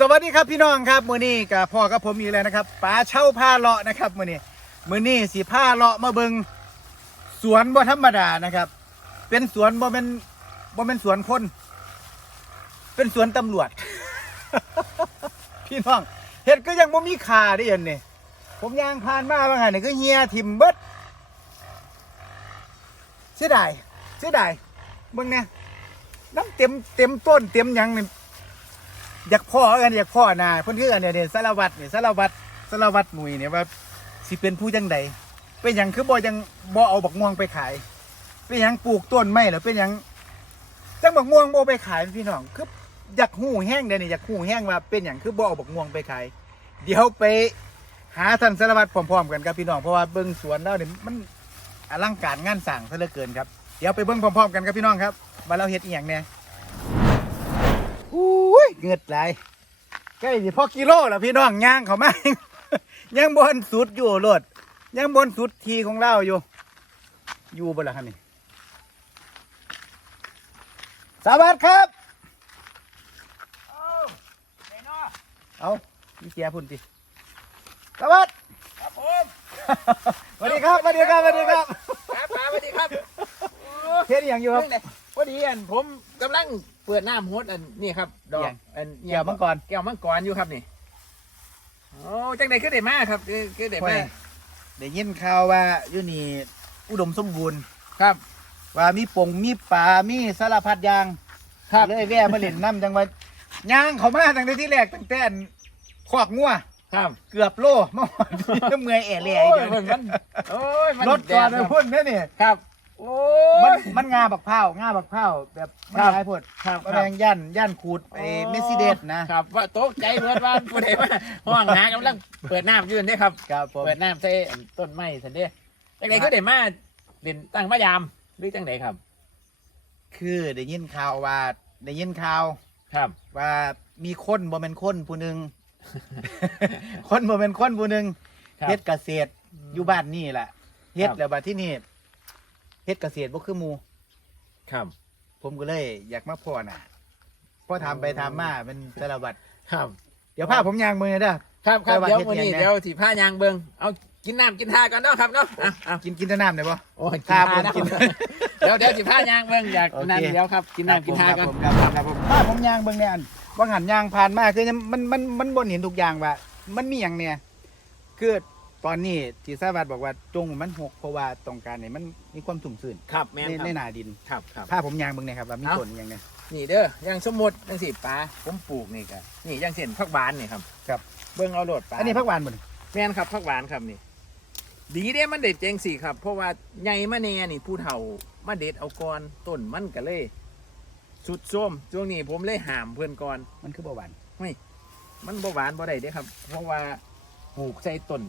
สวัสดีครับพี่น้องครับมื้อนี้กับพ่อกับผมอีกแล้วนะครับป๋าเช่าผ้าเลาะนะครับมื้อนี้มื้อนี้สิผ้าเลาะมาเบิงสวนบ่ธรรมดานะครับ เป็นสวนบ่เป็นบ่เป็นสวนคน เป็นสวนตำรวจ พี่น้องเฮ็ดก็ยังบ่มีค่าได้ยันนี่ผมยางผ่านมาบางหันนี่ก็เฮียทิมเบิดเสียดายเสียดายเบิ่งเนี่ยน้ำเต็มเต็มต้นเต็มยังนี่ อยากพ่อกันอยากพ่อนาเพื่อนคือกันเนี่ยเนี่ยสารวัตรเนี่ยสารวัตรสารวัตรหนุ่ยเนี่ยว่าสิเป็นผู้จังใดเป็นหยังคือบ่ยังบ่เอาบักม่วงไปขาย เป็นหยังปลูกต้นไม้หรือเป็นหยังจังบักม่วงบ่ไปขายพี่น้องคืออยากหูแห้งเดี๋ยวนี้อยากหูแห้งว่าเป็นหยังคือบ่เอาบักม่วงไปขายเดี๋ยวไปหาท่านสารวัตรพร้อมๆกันครับพี่น้องเพราะว่าเบิ่งสวนแล้วเนี่ยมันอลังการงานสร้างซะเหลือเกินครับเดี๋ยวไปเบิ่งพร้อมๆกันครับพี่น้องครับว่าเราเฮ็ดอีหยังเนี่ย อุ้ยเงือดไหลายใกล้สิพอกิโลแล้วพี่น้องย่างเขามายังบนสุดอยู่โลดยังบนสุดทีของเราอยู่ อยู่บนละครับนี่สวัสดีครับ เอามีเสียพุ่นติสวัสดีครับผมสวัสดีครับสวัสดีครับสวัสดีครับครับป้าสวัสดีครับเฮ็ดอหย่างอยู่ครับ เรื่องไหนพอดีอันผมกำลังเปิดน้ำฮดอันนี่ครับ ดอเอีกยงอันเกี่ยวมังกร แก้วมังกรอยู่ครับนี่โอ้จังใดขึ้นได้มาครับขึ้นได้ห้วมายได้ยินข่าวว่าอยู่นี่อุดมสมบูรณ์ครับ ว่ามีปงมีป่ามีสารพัดอย่างครับเลยแว่มาเล่นน้ำจังว่าย่างเขามาตั้งแต่ที่แรกตั้งแต่อันขอกงัวครับเกือบโลมาหอดเมื่อยแอ่แหล่โอ้อยยู่มันมันโอ้ยมันรถก่อนแดเลดยพุ่นนี่นี่ครับ โอ้มันยมันงาบักเผาวงาบักเผาวแบบมันครับหลายพดครับก็แรงย่านย่านขูดไอ้เมสซิเดสนะครับว่าโต๊ะใจเบิดว่าผู้ใดมาห้องหากำลังเปิดน้ำอยืนได้ครับครับผมเปิดน้ำใส่ต้นไม้สันเด้จังใดขึ้นได้มาเด่นตั้งมายามหรือจังใดครับ คือได้ยินข่าวว่าได้ยินข่าวครับ ว่ามีคนบ่เป็นคนผู้หนึ่งคนบ่เป็นคนผู้หนึ่งครับเฮ็ดเกษตรอยู่บ้านนี่แหละเฮ็ดครับแล้วบัดที่นี่ เฮ็ดเกษตรบ่คือหมู่ครับ ผมก็เลยอยากมาพ่อน่ะพอถามไปถามมาเป็นสารวัตรครับ เดี๋ยวพาผมยางมือเด้อ ครับครับไปวัดเดี๋ยวเฮ็ดวันนี้เอียงนะเดี๋ยวสิผ้ายางเบิงเอากินน้ำกินทาก่อนเนาะครับเนาะอะอะกินกินแต่น้ำได้ปะโอ้ยครับกินทาผมกิน เดี๋ยวเดี๋ยวสิผ้ายางเบิงอยากโอเคนั่นเดี๋ยวครับ กินน้ำกินทาคกัรันบผมครับครับครับผมถ้าผมยางเบิ่งเนี่ยอันว่าหันยางผ่านมาคือมันมันมันบนเห็นทุกอย่างว่า มันมีอย่างเนี่ยคือ ตอนนี้ที่สารวัตรบอกว่าจงมันหกเพราะว่าต้องการเนี่ยมันมีความสุ่มสื่นครับแม่นในครับในหนาดินครับครับ ถ้าผมยางเบิ่งเนี่ยครับว่ามีเอ้า ต้นอย่างเนี่ย นี่เด้ออย่างสมมติจังสิปลาผมปลูกนี่กันนี่อย่างเช่นผักหวานนี่ครับครับ เบิ่งเอาโลดปลาอันนี้พักหวานบ่นแม่นครับผักหวานครับนี่ ดีเด้มันเด็ดเจงสิครับ เพราะว่าใหญ่มาแน่นี่ผู้เฒ่ามาเด็ดเอาก่อนต้นมันก็เลยสุดส้มช่วงนี้ผมเลยหามเพื่อนก่อน มันคือบ่หวานมันบ่หวานบ่ได้เด้ครับ เพราะว่าปลูกใส่ต้น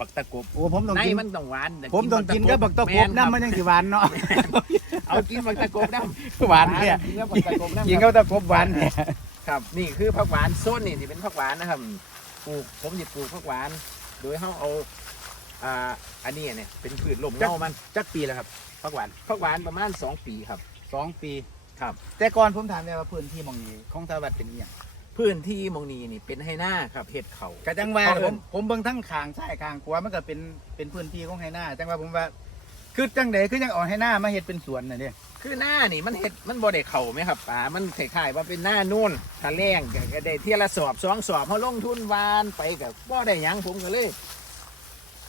บักตะกบโอ้ผมต้องในกิน มันต้องหวานแต่ผมต้องกินกับบักตะกบแครับน้ำมันยังสิหวานเนาะ เอากินบักตะกบน้ำหวานเนี่ย กินกับบักตะกบน้ำกินคกัรับบตะกบหวานเนี่ยครับนี่คือผักหวานโซนนี่ที่เป็นผักหวานนะครับปลูกผมจะปลูกผักหวาน โดยเขาเอาอ่าอันนี้เนี่ยเป็นพืชลมเงามันจักปีแล้วครับพักหวานผักหวานประมาณสองปีครับ สองปี ครับ แต่ก่อนผมถามเลยว่าพื้นที่หมองนี้ของสารวัตรเป็นอหย่าง พื้นที่หมองนี้นี่เป็นให้หน้าครับเห็ดเขากะจังว่าเขาเอิ้ผนมผมเบิ่งทั้งขางซ้ายขางขวามันก็เป็นเป็นพื้นที่ของไฮนาจังว่าผมว่าคือจังไดคือยังเอ่อนไฮนามาเฮ็ดเป็นสวนน่ะเด้คือหน้านี่มันเห็ดมันบ่ได้เข่าไหมครับป่ามันคล้ายๆว่าเป็นหน้านู่นถ้าแรงก็ก็ได้เที่ยละสอบสองสอบเขาลงทุนหวานไปกับบ่ได้หยังผมก็เลย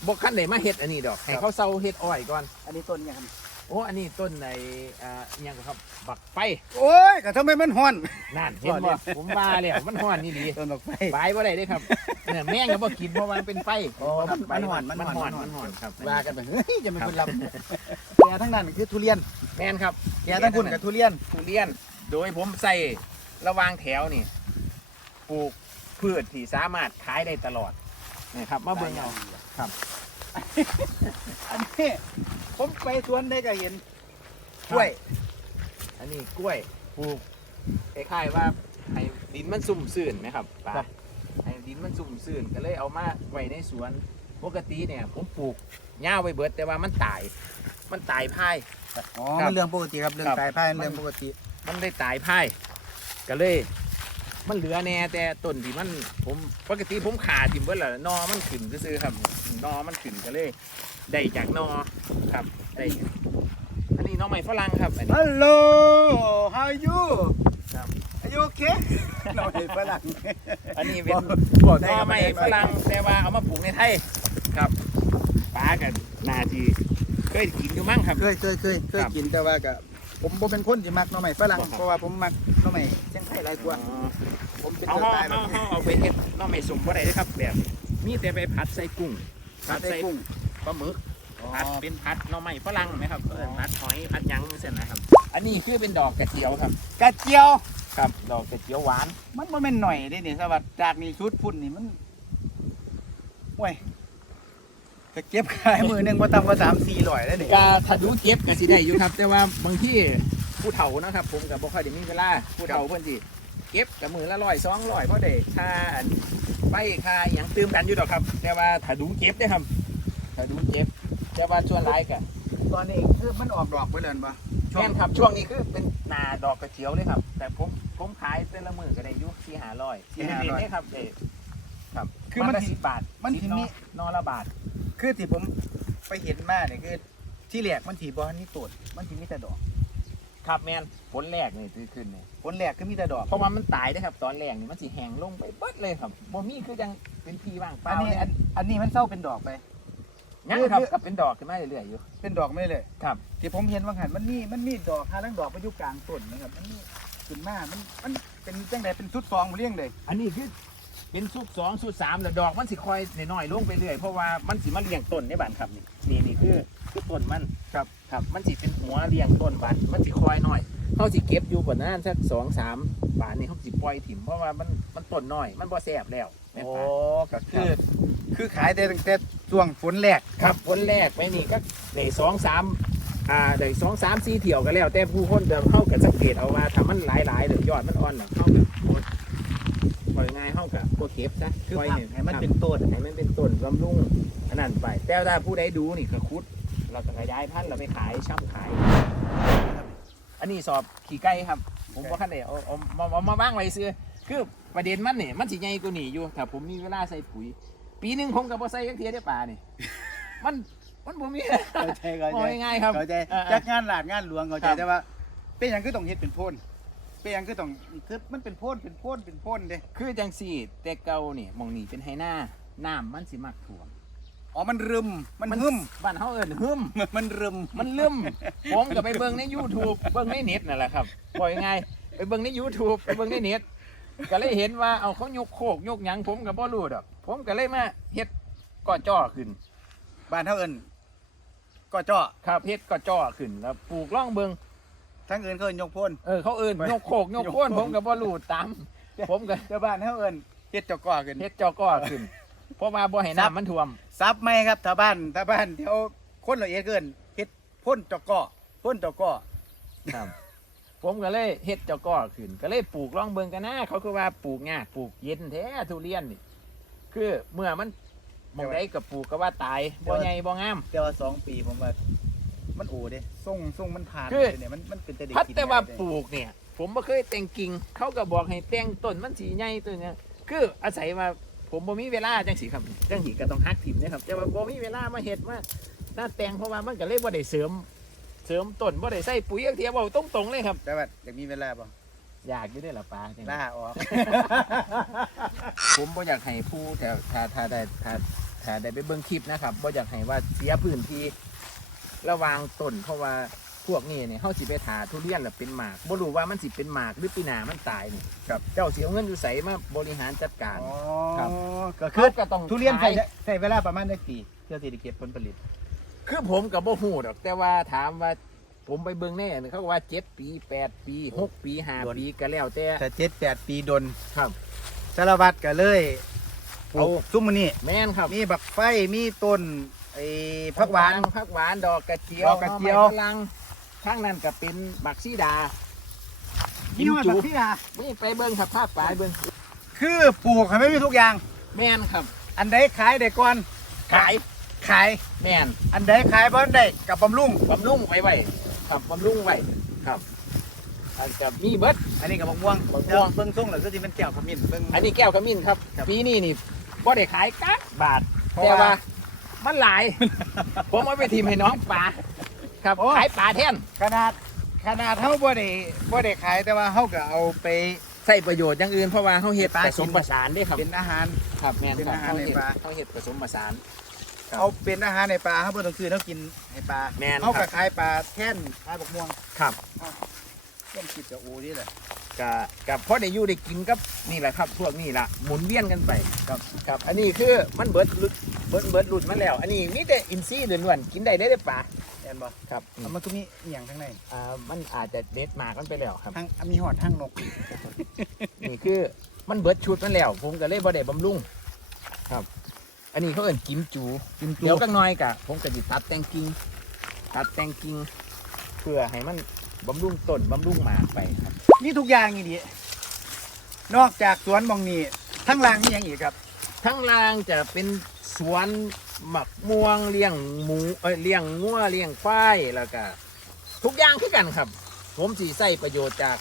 บ่คันได้มาเฮ็ดอันนี้ดอกให้เขาเซาเฮ็ดอ้อยก่อน อันนี้ต้นหยังครับ โอ้อันนี้ต้นในอ่าอิหยังครับบักไฟโอ้ยก็ทำไมมันฮ้อนนั่นเห็นบ่ผมว่าเลยมันฮ้อนนี่ดีต้นดอกไฟใบบ่ได้เด้ครับเนี่ยแม่งก็บ่กินเพราะว่ามันเป็นไฟอ๋อครับมันฮ้อนมัมันนฮ้ฮ้ออนนมันฮ้อนครับว่ากันไปเฮ้ยจะเป็นครับคนลำแต่ทั้งนั้นคือทุเรียนแม่นครับแกทั้งคุณกับทุเรียนทุเรียน โดยผมใส่ระหวางแถวนี่ปลูกพืชที่สามารถขายได้ตลอดนี่ครับมาเบิ่งเอาครับ อันนี้ ผมไปสวนได้ก็เห็น กล้วย อันนี้กล้วยปลูกคล้ายๆว่าให้ดินมันซุ่มซื่นไหมครับป้าครับ ให้ดินมันซุ่มซื่นก็เลยเอามาไว้ในสวน ปกติเนี่ย ผมปลูกหญ้าไว้เบิดแต่ว่ามันตาย มันตายพาย อ๋อครับมันเรื่องปกติครับเรื่องครับ สายพานเรื่องปกติ มันได้ตายพาย ก็เลย มันเหลือแน่แต่ต้นที่มันผมปกติผมขาทิมเบิดและนอมันขึ้นซื่อๆครับนอมันขึ้นก็เลย ได้จากนอครับได้อันนี้น้องใหม่ฝรั่งครับอันนี้ ฮัลโหล how are you ครับ are you okay เราเห็นฝรั่งอันนี้เป็นบอกนได้อก็ใหม่ไม่ฝรั่งแต่ว่าเอามาปลูกในไทยครับป้ากันนาทีเคยกินอยู่มั้งครับ เคยเคยเคยเคยครับกินแต่ว่าก็ ผมบ่เป็นคนที่มักหน่อไม้ฝรั่งบ่ครับเพราะว่าผมมักหน่อไม้เชียงไทยหลายกว่า ผมเป็นเอาสเอาไตล์แบเอาบเอาเอาไปเฮ็ดน้องไม่สมบ่ได้เด้อครับแบบมีแต่ไปผัดใส่กุ้งผัดใส่กุ้งปลาหมึกผัดเป็นผัดหน่อไม้ฝรั่งไหมครับเออผัดหอยผัดหยังเส้นนะครับ อันนี้คือเป็นดอกกระเจียวครับ กระเจียว ครับดอกกระเจียวหวาน มันบ่แม่นหน่อยเด้นี่สวัสดจากนี่ชุดพุ่นนี่มันโอ้ย จะเก็บขายมือหนึงบ่ต่ำกว่า3 400แล้วนี่กาถ้าดูเก็บก็สิได้อยู่ครับ แต่ว่าบางที่ผู้เฒ่านะครับ ผมก็บ่ค่อยได้มีเวลาผู้เฒ่าเพิ่นสิเก็บกับมือละร้อยสองร้อยเพราะได้ค่าอันไปค่าหยังตืมกันอยู่ดอกครับ แต่ว่าถ้าดูเก็บได้อครับถ้าดูเก็บ แต่ว่าส่วนหลายก็ตอนนี้คือมันออกดอกไปแล้วบ่ช่วงครับช่วงนี้คือเป็นหนาดอกกระเจียวเลยครับ แต่ผมผมขายเป็นละหมื่นก็ได้อยุสี่หาร้อยสี่หาร้อยครับเด็ ครับ คือมันละสิสิบบาทมันสิสิบมีนอหนอละบาท คือที่ผมไปเห็นมาเนี่ยคือ ที่แรกมันถีบ่ทันนี่ตดมันสิมีแต่ดอกครับแมนผลแรกนี่คือขึ้นเนี่ยผลแรกคือมีแต่ดอกเพราะว่ามันตายได้อครับ ตอนแรกนี่มันสิแห้งลงไปเบิดเลยครับบ่มีคือจังเป็นพีว่างเปอัล่านนี้เลยอันอันนี้มันเศร้าเป็นดอกไป งั้นครับกับเป็นดอกขึ้นมาเรื่อยๆอยู่ เป็นดอกไม่เลยครับ ที่ผมเห็นว่าหันมันมีมันมีดอกหาลังดอกมาอยู่กลางต้นนะครับมันมีขึ้นมามันมันเป็นจังไดเป็นชุดซองมาเลี้ยงเลย อันนี้คือ เป็นสุกสองสุกสามแล้วดอกมันสิคอยน้อยๆลงไปเรื่อยเพราะว่ามันสิมาเลี้ยงต้นในบ้านครับนี่นี่นี่คือคือต้นมันครับครับมันสิเป็นหัวเลี้ยงต้นบานมันสิคอยหน่อยเขาสิเก็บอยู่กว่านั้นสักสองสามบาทนี่เขาสิปล่อยถิ่มเพราะว่ามันมันต้นน้อย มันบ่แสบแล้วแม่นโอ้ปะ ก็คือ คือขายได้ตั้งแต่ช่วงฝนแรก ครับผลแรกไปนี่ก็ได้สองสามอ่าได้สองสามสี่เที่ยวกันแล้ว แต่ผู้คนแบบเข้ากับสังเกตเอาว่าถ้ามันหลายๆหรือยอดมันอ่อนน่ะเข้ากับป ล่อยง่ายเข้ากับพวกเก็บซะคือปล่อยผักให้มันเป็นต้นให้มันเป็นต้นบำรุงอันนั้นไป แต่ถ้าผู้ใดดูนี่ก็คุด เราก็ขยายพันธุ์เราไปขายช่ำขาย อันนี้สอบขี่ไก่ครับ ผมว่าขั้นไหนเอาเอามาเอามาบ้างไว้ซื้อคือประเด็นมันเนี่ยมันสิใหญ่กว่านี่อยู่ถ้าผมมีเวลาใส่ปุ๋ย ปีหนึงผมกับบ่ใส่ยักเทียได้ป่านี่ มันมันบ่มีเข้าใจเข้าพอใจง่ายๆครับเข้าใจอ่าๆจากงานหลาดงานหลวงเข้าใจครับ แต่ว่า เป็นหยังคือต้องเฮ็ดเป็นโพ่น เป็นหยังคือต้องคือมันเป็นโพ่นเป็นโพ่นเป็นโพ่นเด้คือจังสี่แต่เก่านี่หมองนี่เป็นไฮหน้าน้ำมันสิมักท่วมอ๋อมันรึมมันหึมบ้านเฮาเอิ้นหึม มันรึมมันลืมผมก็ไปเบิ่งใน YouTube เบิ่งในเน็ตนั่นแหละครับปล่อยง่ายไปเบิ่งใน YouTube ไปเบิ่งในเน็ตก็เลยเห็นว่าเอาเขายกโคกยกหยังผมก็บ่รู้ดอก ผมก็เลยมาเฮ็ดก่อจ้อขึ้น บ้านเท่าเอินก็เจาะครับเฮ็ดก่อจ้อขึ้นแล้วปลูกร่องเบิ่ง ทั้งเอินเขาเอินยกโพ่น เออเขาเอิ้นไม่ยกโคกยกโค่นยกโค่นผมก็บ่รู้ตามผมก็เจ้าบ้านเท่าเอินเฮ็ดเจาะก่อขึ้นเฮ็ดจอก่อขึ้นเพราะว่าบ่ให้น้ำมันท่วมซับไหมครับชาวบ้านชาวบ้านแถวคนละเอียดเกินเฮ็ดพ่นเจาะก่อพ่นเจาะก่อครับ ผมก็เลยเฮ็ดจอก่อขึ้น ก็เลยปลูกร่องเบิ่งกันนะเขาคือว่าปลูกยากปลูกเย็นแท้ทุเรียนนี่คือเมื่อมันหมองใดก็ปลูกก็ว่าตายบ่ใหญ่บ่งามแต่ว่าสองปีผมว่า มันโอ้เด้ส่งส่งมันผ่านคือ เนี่ยมันมันเป็นแต่เด็กพัดกินแต่ว่าได้ปลูกเนี่ย ผมบ่เคยแต่งกิ่งเขาก็บอกให้แต่งต้นมันสีใหญ่ตัวเนี้ยคืออาศัยว่าผมบ่มีเวลาจังสีครับจังสีก็ต้องฮักถิ่มนะครับแต่ว่าบ่มีเวลามาเฮ็ดมาหน้าแต่งเพราะว่ามันก็เลยบ่ได้เสริม เสริมต้นบ่ได้ใส่ปุ๋ยจักเทียเว้าตรงๆเลยครับ แต่ว่าอยากมีเวลาบ่อยากอยู่เด้อล่ะป้าจัง ล่าออก ผมบ่อยากให้ผู้แต่ถ้าถ้าได้ถ้าถ้าได้ไปเบิ่งคลิปนะครับบ่อยากให้ว่าเสียพื้นที่ ระหวางต้นเพราะว่าพวกนี้เนี่ยเฮาสิไปถาทุเรียนแล้วเป็นหมากบ่รู้ว่ามันสิเป็นหมากหรือปีหน้ามันตายนี่ครับเจ้าเสียเงินอยู่ไสมาบริหารจัดการอ๋อครับ ก็คืคืออก็ต้องทุเรียนใส่ขายใส่เวลาประมาณได้ปีเพื่อที่จะเก็บผลผลิต คือผมก็บ่ฮู้ดอก แต่ว่าถามว่าผมไปเบิ่งแน่เขาก็ว่า7ปี8ปี6ปี5ปีก็แล้วแต่แต่เจ็ดแปดปีดนครับ สารวัตรก็เลยปลูเอา กซุ้มมือนี่แม่นครับ มีบักไฟมีต้นไอ้ผักหวานผักหวานดอกกระเจียวดอกกระเจียว หน่อไม้ฝรั่งข้างนั้นก็เป็นบักซีดากิมจูบักที่นานี่ไปเบิ่งครับภาพปลายเบิ่งคือปลูกให้ไม่มีทุกอย่าง แม่นครับ อันใดขายได้ก่อนขาย ขาย แม่นอันใดขายบ่ได้กับบำรุง บำรุงไว้ไว้ครับบำรุงไว้ครับอาจจะมีเบิด อันนี้กับบักม่วงบักม่วง เดี๋ยเบิ่งส่งแล้วก็สิเป็นแก้วขมิ้นเบิ่ง อันนี้แก้วขมิ้นครับครับ ปีนี้นี่บ่ได้ขายกักบาท เพราะแต่ว่าว่า มันหลาย ผมเอาไปทีมให้น้องปลาครับโอ้ ขายปลาแทนขนาดขนาดเฮาบ่ได้บ่ได้ขายแต่ว่าเฮาก็เอาไปใส่ประโยชน์อย่างอื่นเพราะว่าเขาเห็ดปลาผกินสมผสานเด้ครับเป็นอาหาร ครับแม่นเป็นครับอาหารเขาในเห็ดปลา เขาเห็ดผสมผสาน ครับ เอาเป็นอาหารในปลาเฮาบ่ต้องซื้อเฮากินให้ปลาแม่นเฮาครัก็บขายปลาแท่นขายบักม่วงครับต้นคิดกับอูนี่แหละ กับกับพ่อได้อยู่ได้กินกับนี่แหละครับ พวกนี่แหละหมุนเวียนกันไปครับครับอันนี้คือมันเบิดหลุดเบิดเบิดหลุดมาแล้ว อันนี้มีแต่อินทรีย์ล้วนๆกินได้ได้ได้ปลาแม่นบ่ครับเอามันก็มีอีหยังทั้งในอ่ามันอาจจะเด็ดหมากมันไปแล้วครับ ทั้งมีหอดทั้งนกนี่คือมันเบิดชุดมันแล้ว ผมก็เลยบ่ได้บำรุงครับ อันนี้เขาเอิ้นกิมจู กินเดี๋ยวกัน้อยกะผมก็จะตัดแต่งกิ่งตัดแต่งกิ่งเพื่อให้มัน บำรุงต้นบำรุงหมากไปครับมีทุกอย่างนี่ดินอกจากสวนหมองนี้ทั้งล่างมีหยังอีกครับ ทั้งล่างจะเป็นสวนหมักม่วงเลี้ยงหมูเอ้ยเลี้ยงงัวเลี้ยงควายแล้วก็ทุกอย่างคือกันครับ ผมสีใส่ประโยชน์จาก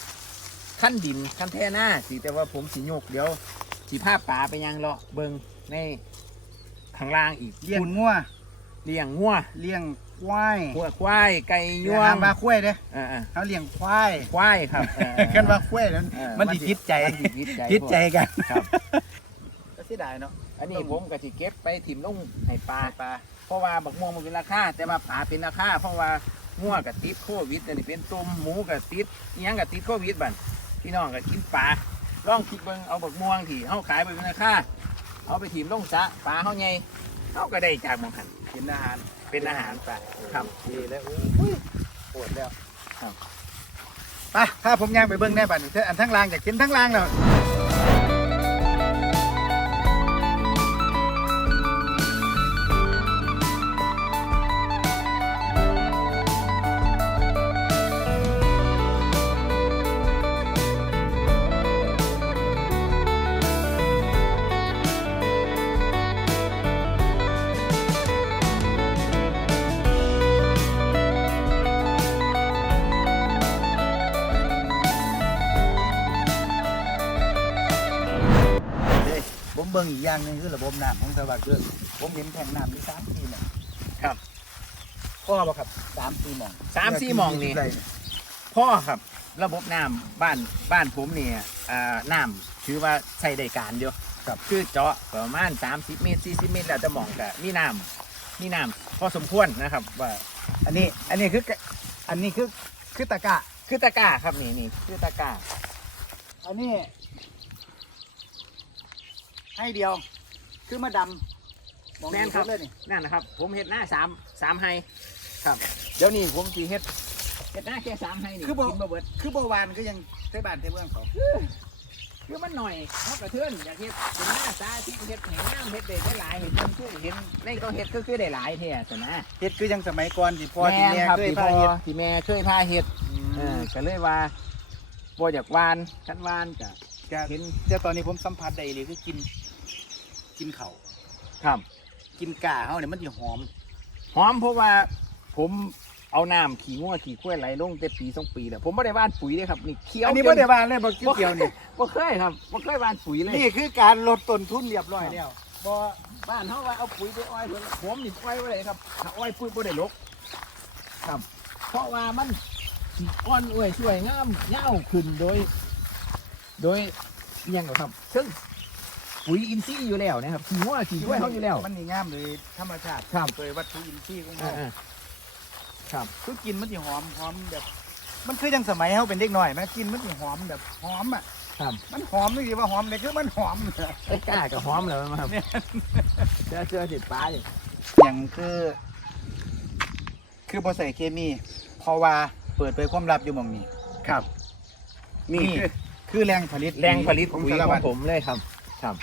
ขั้นดินขั้นแท่หน้าสีแต่ว่าผมสีโยกเดี๋ยวสีผ้าป่าไปยังเลาะเบิงในข้างล่างอีกเลี้ยงงัวเลี้ยงงัวเลี้ยง ควายหัวควายไก่เลี้ยวงงหางปลาควายเด้เออเขาเลี้ยงควายๆควายครับเออกันว่าควายนั้นเออมันสิพิษใจมันสิพิษใจพิษใจกันครับก็เสียดายเนาะอันนี้ผมก็สิเก็บไปถิ่มลงให้ปลาปลาเพราะว่าบักม่วงมันเป็นราคาแต่ว่าปลาเป็นราคาเพราะว่างัวกับติดโควิดอันนี้เป็นตุ่มหมูกับติดอิหยังกับติดโควิดบัดพี่น้องก็กินปลาลองคิดเบิ่งเอาบักม่วงที่เฮาขายไปเป็นราคาเอาไปถิ่มลงสระปลาเฮาใหญ่เฮาก็ได้จากหมองหันกินอาหาร เป็นอาหารปลาครับดีแล้วโอ้ยปวดแล้วครับไปถ้าผมย่างไปเบิ้งแน่บัดนี้เธออันทั้งล่างอยากกินทั้งล่างแล้ว บิ้งอีกอย่างหนึงคือระบบน้ำของสวัสดิ์เด้อผมเห็นแทงน้ำมีสามสี่หม่องครับ พ่อบ่ครับสามสี่หม่องสามสี่หม่องนี่ได้พ่อครับระบบน้ำบ้านบ้านผมเนี่ยอ่าน้ำถือว่าใช้ได้การอยู่ครับ คือเจาะประมาณ 30 เมตร 40 เมตร แล้วจะมองกับมีน้ำมีน้ำพอสมควรนะครับ ว่าอันนี้อันนี้คืออันนี้คือคือตะกะ คือตะกร้าครับนี่นี่คือตะกร้าอันนี้ ให้เดียว คือมาดำมองแม่นครับเลยนี่นั่นนะครับ ผมเห็ดหน้าสามสามไฮครับ เดี๋ยวนี้ผมสีเห็ด เห็ดหน้าแค่สามไฮนี่คือบ่ กินบ่เบิดคือบ่วานก็ยังใช้บ้านใช้เมืองเขาคือมันหน่อยเขากระเทือนอยากเห็ดเป็นหน้าตาที่เห็ดเห็นน้ำเห็ดเด็ดได้หลายเห็ดมันคือเห็นในเขาเห็ดก็คือได้หลายเท่านะเฮ็ดคือยังสมัยก่อนที่พ่อที่แม่ครับเคยที่พาพ่อเฮ็ดที่แม่เคยพาเห็ดเออก็เลยว่าบ่อยากหวานคันหวานก็จะเห็น แต่ตอนนี้ผมสัมผัสได้เลยคือกิน กินเขาวครับ กินกาเขาเนี่ยมันจะหอม หอมเพราะว่าผมเอาน้ำขี่งัวขี่ข้วยไหลลงแต่ปีสองปีแล้วผมไม่ได้หว่านปุ๋ยเลยครับนี่เคี้ยวอันนี้จไม่ได้บ้านเลยบอกเกี่ยวๆนี่บ่เคยครับบ่เคยหว่านปุ๋ยเลย นี่คือการลดต้นทุนเรียบร้อยแล้วบ่บ้านเขาว่าเอาปุ๋ยไปอ้อยเพิ่นผมนี่อ้อยบ่ได้ครับถ้าอ้อยปุ๋ยบ่ได้ลกครับ เพราะว่ามันสิอ่อนอ้วยช่วยงามเง่าวขึ้นโดย โดยอิหยังเหรอครับซึ่ง ปุ๋ยอินทรีย์อยู่แล้วนะครับขี้งัวขี้ข้วยเขาอยู่แล้ว มันนี่งามเลยธรรมชาติครับ โดยวัตถุอินทรีย์ของอ่าเราๆครับ คือกินมันจะหอมหอมแบบ มันคือยังสมัยเขาเป็นเด็กหน่อยไหมกินมันจะหอมแบบหอมอะครับ มันหอมไม่ดีว่าหอมเลยคือมันหอมไอ้กล้ากับหอมแล้วมั้งครับเนี่ย เจอเจอติดปลาอยู่อย่างคือ คือพอใส่เคมี เพราะว่าเปิดเผยความลับอยู่หมองนี้ ครับ นี่คือคือแรงผลิตแรงผลิตของปุ๋ยสารขอวังตรผมเลยครับ ครับ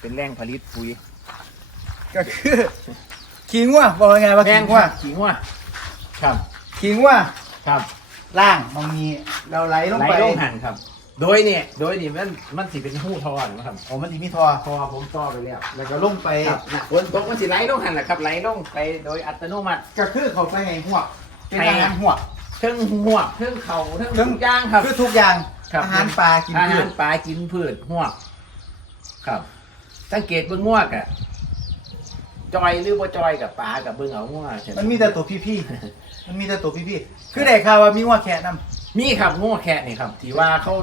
เป็นแรงผลิตปุ๋ยก็คือขิงว่าบอกยังไงว่าขิงว่าขิงว่าครับขิงว่าครับล่างมองนี้เราไหลลงไหลไปลงหันครับ โดยเนี่ยโดยนี่มันมันสิเป็นหู้ทอนนะครับโอ้มันจะมีทอพอผมต่อไปแล้วแล้วก็ลงไปครับนะฝนตกมันสิไหลลงหันแหละครับไหลลงไปโดยอัตโนมัติก็คือเขาไปให้หัวกเป็นให้อาหารหัวกเทิงหวกเทิงเข่าเทิงทุกอย่างครับคือทุกอย่างครับอาหารปลากินอาพืหารชปลากินพืชหวก ครับ สังเกตเบิ่งงวกอะจอยหรือบ่จอยกับปลากับเบิ่งเอางวกใช่ไหมันมีแต่ตัวพี่ๆมันมีแต่ตัวพี่ๆคือได้ข่าวว่ามีงัวแคะนํมีครับงวแค่นี่ครับที่ว่าเขา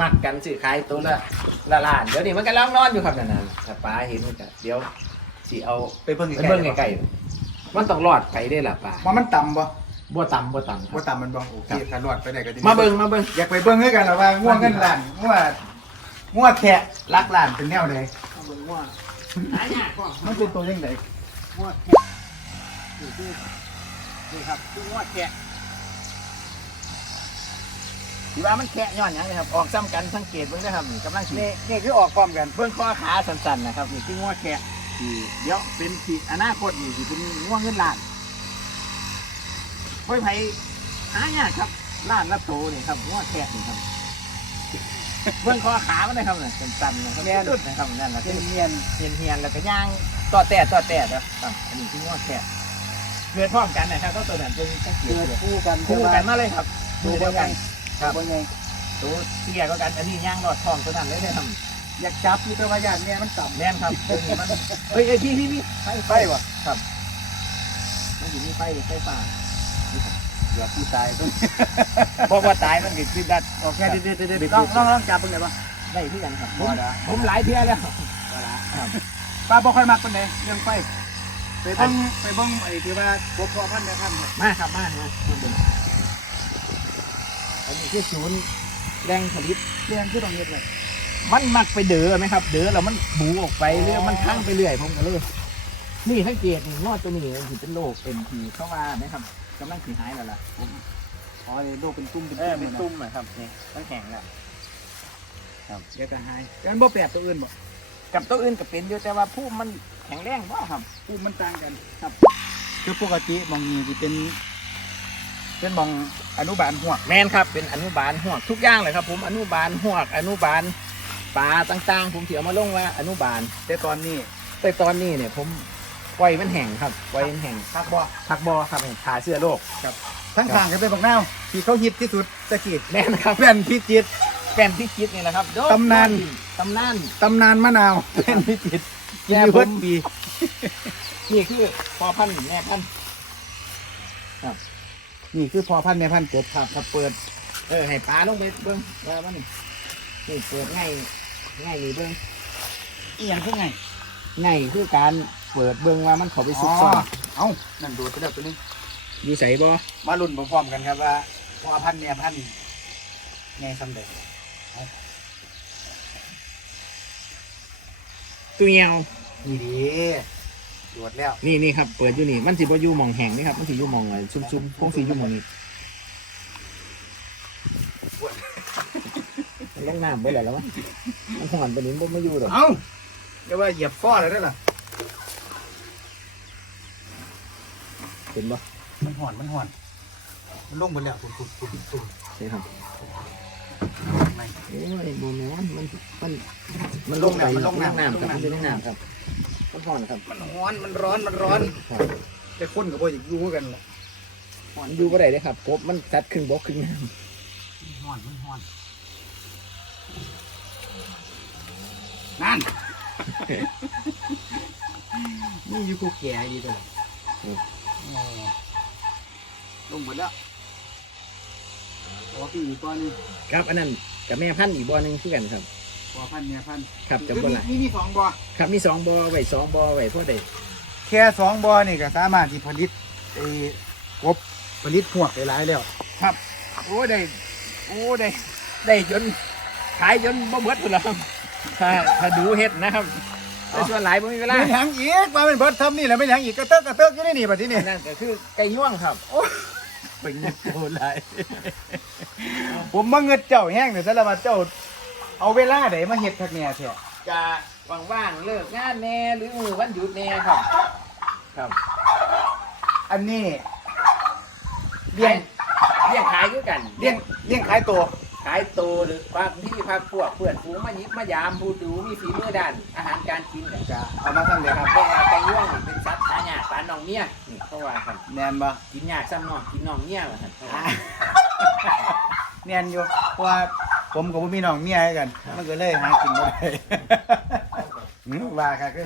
มักกันซื้อขายตัวละละล้านเดี๋ยวนี้มันกำลังนอนอยู่ครับนั่นน่ะถ้าปลาเห็นมันก็เดี๋ยวสิเอาไปเบิ่งไปเบิ่งใกล้ๆมันต้องรอดไปได้ล่ะปลาว่ามันต่ำบ่บ่ต่ำบ่ต่ำคบ่รับต่ำมันบ่โอเคถ้ารอดไปได้ก็ดีมาเบิ่งมาเบิ่งอยากไปเบิ่งคือกันล่ะว่างัวเงินล้านงัวงั วแคะลักล้านเป็นแนวใดมาเบิ่งว่าหายากก่อนมันเป็นตัวจังไดงวดแกะนี่คือนี่ครับคืองวดแกะที่ว่ามันแคะย้อนหยังเลยครับ ออกซ้ำกันสังเกตเบิ่งนะครับนี่กำลังสินี่นี่คือออกพร้อมกันเบิ่งข้อขาสั้นๆนะครับนี่คืองวดแกะที่เดี๋ยวเป็นที่อนาคตนี่สิเป็นงวดเงินล้านไว้ไผหายากครับล้านละโตนี่ครับงวดแกะนี่ครับ เบิ่งข้อขามันนะครับน่ะสั้นๆนะครับสุดนะครับนั่นแหละเป็คืนอเนียนเฮียนเฮียนแล้วก็ย่างต่อแต่ต่อแต่นะครับอันนี้คืองวดแค่เกิดพร้อมกันนะครับก็ตัวนั้นเป็นตั้งเกียเกิดร์คู่กันคู่กันมาเลยครับดูดูบ่เดียวไงกันครับบ่ไงตัวเตี้ยก็กันอันนี้ย่างรอดท้องตัวนั้นเลยนะครับอยากจับอยู่แต่ว่าญาติเนี่ยมันต่ำแม่นครับตัวนี้มันเฮ้ยเอ้ยพี่พี่พี่ไฟไฟวะครับมันอยู่นี่ไฟไฟฟ้าเกือบผู้ตายต้องเพราะว่าตายมันติดติดดัดออกแค่เด็ดๆๆๆลองลองลองจับเบิ่งได้บ่ได้ที่กันครับผบ่มได้ผมหลายเที่ยแล้วป้าบ่ค่อยมักปานใดเรื่องไฟไปเบิ่งไปเบิ่งไอ้ที่ว่าพบพ่อพันธุ์แม่พันธุ์เนี่ยมาครับมามามาดูอันนี้คือศูนย์แรงผลิตเรื่องคือต้องเฮ็ดไว้มันมักไปเดือไหมครับ เดือแล้วมันบูออกไปเรื่อยมันทั้งไปเรื่อยผมก็เลยนี่สังเกตนี่นอดตัวนี้มันถือเป็นโรคเป็นทีเข้ามานะครับ กำลังสีหายแล้วล่ะอ๋อนี่โรคเป็นตุ้มเป็นเอตุ้อมเป็นตุ้มนะครับนี่มันแข็งแล้วเดี๋ยวก็หายกันบ่แปลกตัวอื่นบ่กับตัวอื่นก็เป็นอยู่แต่ว่าผู้มันแข็งแรงว่าครับตุ้มมันต่างกันครับ คือปกติมองนี่สิเป็น เป็นมองอนุบาลหัวแมนครับ เป็นอนุบาลหวกทุกอย่างเลยครับ ผมอนุบาลหวก อนุบาลปลาต่างๆ ผมเถียวมาลงว่าอนุบาล แต่ตอนนี้แต่ตอนนี้เนี่ยผม ปล่อยมันแห้งครับปล่อยมันแห้งพักบ่พักบอครับขาเสื้อโรคทั้งข้างก็เป็นบักนาวที่เขาฮิตที่สุดตะกี้แม่นครับแม่นพิจิตรแป้นที่คิดนี่แหละครับโดตำนานตำนานตำนานมะนาวเป็นพิจิตรกินอยู่แม่ผมเพิ่นปีนี่คือพอพันธุ์แม่พันธุ์นี่คือพอพันธุ์แม่พันธุ์กบครับครับเปิด เออให้ปลาลงไปเบิ้งว่ามันนี่เปิดง่ายง่ายนี่เบิ้งอีหยังคือไง ง่ายคือการเปิดเบิ้งว่ามันเข้าไปอ๋ซุกอซ่อนเอ้านั่นโดดไปแล้วตัวนี้อยู่ใส่บ่มาลุ้นพร้อมๆกันครับว่าพอพันธุ์แม่พันธุ์ไงสำเร็จตัวเหี่ยวนี่ดีตรวจแล้วนี่นี่ครับเปิดอยู่นี่มันสิบ่อยู่หมองแห้งนี่ครับมันสิอยู่หมองอะไรซุ่มๆคงสิอยู่หมองนี้มันลงน้ำไปแล้วแล้ววะมันหอนไปนี้บ่มาอยู่หรอกเอ้า เดี๋ยวว่าเหยียบข้อแล้วได้อล่ะเห็นบ่มันห่อน มันห่อน มันลงหมดแล้วตุ่มตุ่มตุ่มตุ่มใช่ครับไม่โอ้ยบ่แม่นมัน มัน มันลงน้ำมันลงน้ำครับมันอยู่ในน้ำครับ มันหอนครับ มันร้อน มันร้อน มันร้อนครับแต่คนกับพวกอยากอยู่กันล่ะหอนอยู่บ่ได้เด้ครับกบมันสัดครึ่งบกครึ่งน้มันห่อน มันห่อน นั่น นี่อยู่กูแก่ดีตัวละโอ้ลงหมดแล้วขอพี่อีกก้อนหนึงำครับ อันนั้นกับแม่พันธุ์อีกบ่อหนึงคือกันครับขอพันเนี่ยพันครับจะคือบ่มีหลายมีมีสองบ่อครับมีสองบ่อไว้สองบ่อไว้พอได้แค่สองบ่อนี่ก็สามารถที่ผลิตไอ้กบผลิตพวกได้หลายแล้วโอ้ได้โอ้ได้ได้จนขายจนบ่เบิดพุ่นแล้วครับ ถ้าถ้าดูเฮ็ดนะครับแต่ส่วนหลายบ่มีเวลาไม่หยังอีกมาเป็นเบิร์ดทำนี่แหละไม่หยังอีกกระเติกกระเติกอยู่ในนี่บัดนี้นี่นั่นก็คือไก่ย่วงครับเป็นยังโหดไรผมมาเงิดเจ้าแห้งเนี่ยสารวัตรเจ้า เอาเวลาไหนมาเฮ็ดทักเนี่ยเถอะจะว่างๆเลิกงานแน่หรือมือวันหยุดแน่ครับ ครับ อันนี้เลี้ยงเลี้ยงขายด้วยกันเลี้ยงเลี้ยงขายตัว ขายโตหรือความที่พักพวกเพื่อนฝูงมายิบมายามผู้ดูมีฝีมือด้าน อาหารการกินกันจะเอามาทำเดี๋ยวคครัรับบเพราะว่าไก่ย่วงนี่เป็นสัตว์หายากปลาน้องเมียนี่เพราะว่าครับแมนบ่กินยากซ้ำน้องกินน้องเมียว่าครับเพราะว่าเนียนอยู่เพราะว่าผมกับพี่น้องเมียกัน มันก็เลยหากินบ่ได้หืมว่าค่ะก็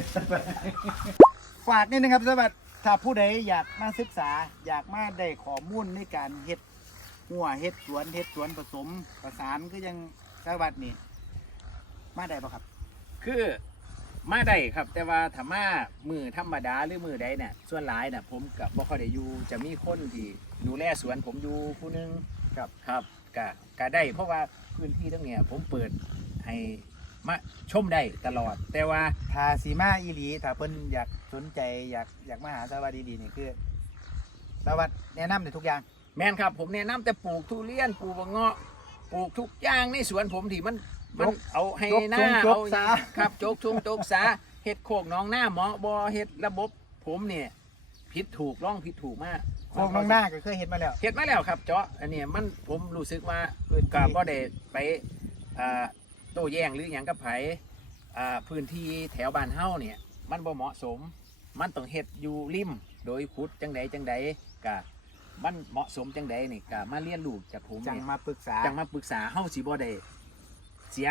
ฝากนี่นะครับสวัสดีถ้าผู้ใดอยากมาศึกษา อยากมาได้ข้อมูลในการเฮ็ด หัวเฮ็ดสวนเฮ็ดสวนผสมประสานก็ยังสวัสดนี่ มาได้ปะครับ คือมาได้ครับ แต่ว่าถ้ามามือธรรมดาหรือมือใดเนี่ยส่วนหลายเนี่ยผมกับบ่ค่อยได้อยู่จะมีคนที่ดูแลสวนผมอยู่ผู้หนึงครับ ครับก็ก็ได้ เพราะว่าพื้นที่ตรงเนี้ยผมเปิดให้มาชมได้ตลอด แต่ว่าถ้าสีมาอีหลีถ้าเพิ่นอยากสนใจอยากอยากมาหาสวัสดีๆนี่คือสวัสดแนะนำในทุกอย่าง แม่นครับผมแนะนำแต่ปลูกทุเรียนปลูกบะเงาะปลูกทุกอย่างในสวนผมที่มันมันเอาให้หน้าจกเอาสาครับโจกชุงโจกสาเฮ็ดโคกหน้องหน้าเหมาะบ่เฮ็ดระบบผมเนี่ยผิดถูกร่องผิดถูกมากโคกน้องหน้าก็เคยเห็นมาแล้วเฮ็ดมาแล้วครับเจาะอันเนี้ยมันผมรู้สึกว่าก็บ่ได้ไปอ่าโต้แย้งหรือหยังกับไผอ่าพื้นที่แถวบ้านเฮาเนี่ยมันบ่เหมาะสม มันต้องเฮ็ดอยู่ริมโดยขุดจังใดจังใดก็ มันเหมาะสมจังใดนี่ก็มาเรียนรู้จากผมจังเนี่ยมาปรึกษา จังมาปรึกษาเฮาสิบ่ได้เสีย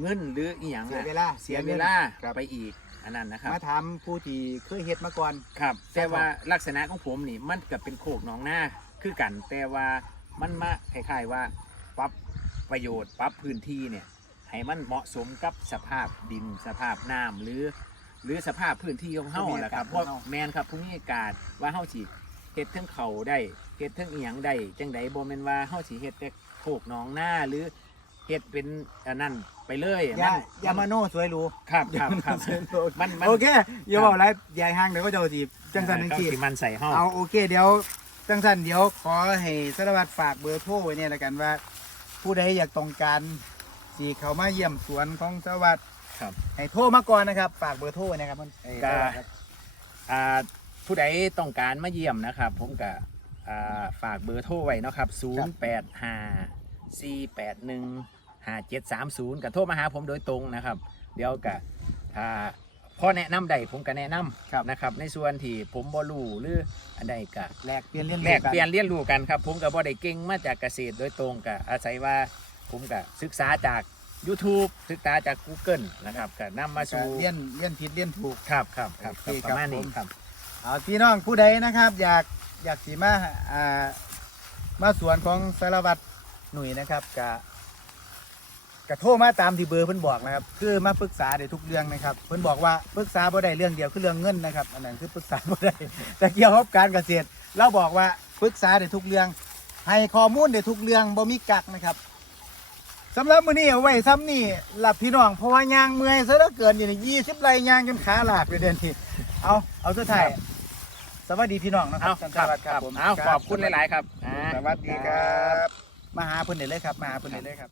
เงินหรืออีหยังเสียอะเวลาเสียเวลาครับ ไปอีกอันนั้นนะครับ มาถามผู้ที่เคยเฮ็ดมาก่อน ครับแต่ว่าลักษณะของผมนี่มันก็เป็นโคกหนองนาคือกัน แต่ว่ามันมาคล้ายๆว่าปรับประโยชน์ปรับพื้นที่เนี่ยให้มันเหมาะสมกับสภาพดินสภาพน้ำหรือ หรือสภาพพื้นที่ของเฮาแหละครับเพราะแมนครับภูมิอากาศว่าเฮาสิ เฮ็ดเทั้งเขาได้เฮ็ดเทั้งอีหยังได้จังใดบ่แม่นว่าเฮาสิเฮ็ดแต่โคกหนองนาหรือเฮ็ดเป็นอันนั้นไปเลยอย่ามันอย่ามาโน่สวยหรูครับครับครับ มันมัน โอเคอย่าบอกอะไรใหญ่ห่างเดี๋ยวก็จะเอาจีบจังสันจังก็ขี้สิมันใส่เฮาเอาโอเคเดี๋ยวจังสันเดี๋ยวขอให้สารวัตรฝากเบอร์โทรไว้เนี่ยละกันว่า ผู้ใดอยากต้องการสีเขามาเยี่ยมสวนของสารวัตรครับให้โทรมาก่อนนะครับ ฝากเบอร์โทรไว้นะครับมันเอ้ยก็ สารวัตรครับอ่า ผู้ใดต้องการมาเยี่ยมนะครับ ผมก็อ่าฝากเบอร์โทรไว้เนาะครับ 0 8 5 4 8 1 5 7 3 0ก็โทรมาหาผมโดยตรงนะครับ เดี๋ยวก็ถ้าพอแนะนำใดผมก็แนะนำนะครับ ในส่วนที่ผมบ่รู้หรืออันใดก็แลกเปลี่ยนเรื่องแลกเปลี่ยนเรียนรู้กันครับ ผมก็บ่ได้เก่งมาจากเกษตรโดยตรงก็อาศัยว่าผมก็ศึกษาจาก YouTube ศึกษาจาก Google นะครับก็นำมาก็สู่เลี่ยนเลี่ยนผิดเลี่ยนถูกครับครับครับโอเคประมาณครับนี้ผมครับ เอาพี่น้องผู้ใดนะครับ อยากอยากสีมาอ่ามาสวนของสารวัตรหนุ่ยนะครับกะกะโทรมาตามที่เบอร์เพิ่นบอกนะครับ คือมาปรึกษาได้ทุกเรื่องนะครับ เพิ่นบอกว่าปรึกษาบ่ได้เรื่องเดียวคือเรื่องเงินนะครับอันนั้นคือปรึกษาบ่ได้แต่เกี่ยวกับการเกษตร เราบอกว่าปรึกษาได้ทุกเรื่อง ให้ข้อมูลได้ทุกเรื่องบ่มีกักนะครับสำหรับมื้อนี้เอาไว้ซ้ำนี่หลับพี่น้องเพราะว่ายางเมื่อยซะเหลือเกินอยู่นี่20ไรยางจนขาหลากเลยเดือนนี้เอาเอาสุดท้าย สวัสดีพี่น้องนะครัเอาบครับสวัสดีครับผมเอาขอบคุณหลาย ๆ ครับอ่า สวัสดีครับ มาหาเพิ่นได้เลยครับ มาหาเพิ่นได้เลยครับ